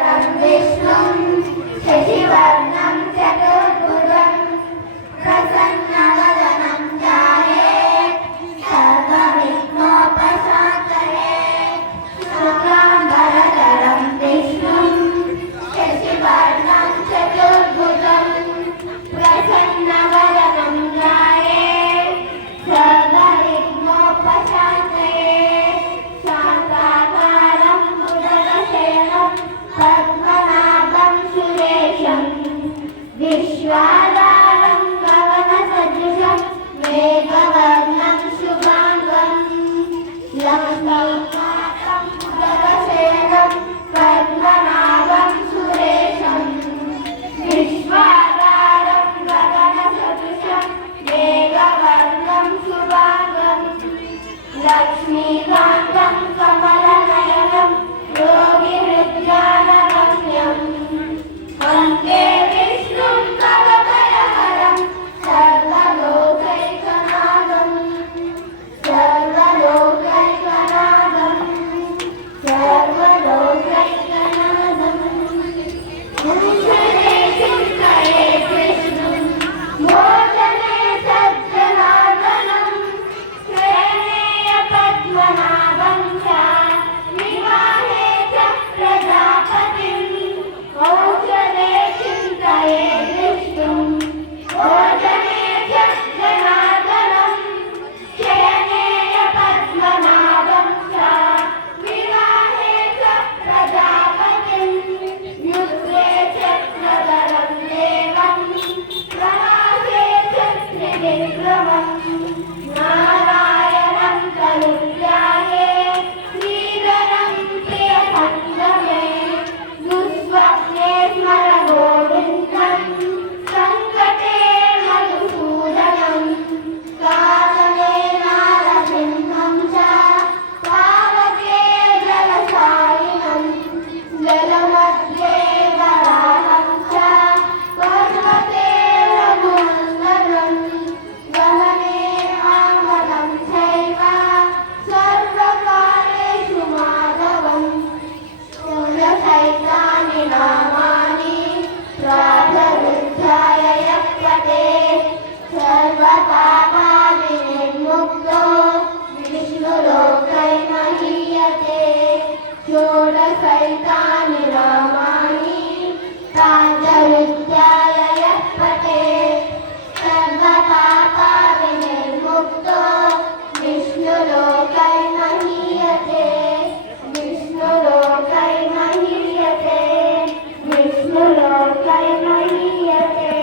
विष्णुं शशिवर्णं चतुर्भुजं प्रसन्नवदनं ध्यायेत् सर्वविघ्नोपशान्तये शुक्लाम्बरधरं विष्णुं शशिवर्णं चतुर्भुजं प्रसन्नवदनं ध्यायेत् सर्वविघ्नोपशान्तये शान्ताकारं भुजगशयनं पद्मनाभं सुरेशं विश्वाधारं गगनसदृशं मेघवर्णं शुभाङ्गं लक्ष्मीकान्तं भुजगशयनं पद्मनाभं सुरेशं विश्वाधारं गगनसदृशं मेघवर्णं शुभाङ्गं लक्ष्मीकान्तं कमलनयनं योगिहृद्यानगम्यं वन्दे विष्णुं भवभयहरं सर्वलोकैकनाथं सर्वलोकैकनाथं सर्वलोकैकनाथं भूषणे चिन्तये विष्णुं भोजने सज्जनार्दनं श्रेणेय पद्मनाभं च विवाहे च प्रजापतिं औषधे चिन्तये विष्णुं भोजने च जनार्दनं शयनेय पद्मनाभं च विवाहे च प्रजापतिं युद्धे च प्रदरं देवं प्रवासे च त्रिविक्रमं नारायणं करुण्याये श्रीधरं प्रियसङ्गमे दुःस्वप्ने स्मर गोविन्दं सङ्कटे मधुसूदनं कानने नारसिंहं च पावके जलशायिनं जलमध्ये वराहं च पर्वते रघुनन्दनं गमने आमलं चैव सर्वकालेषु माधवं षोडशैतानि नामानि प्रातरुद्धाय यः पठेत् सर्वपापविनिर्मुक्तो विष्णुलोकैर्महीयते षोडशैतानि नामानि प्रातरुद्धाय यः पठेत् सर्वपापविनिर्मुक्तो विष्णुलोकैर्महीयते विष्णुलोकैर्महीयते विष्णुलोकैर्महीयते।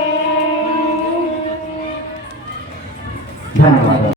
धन्यवाद।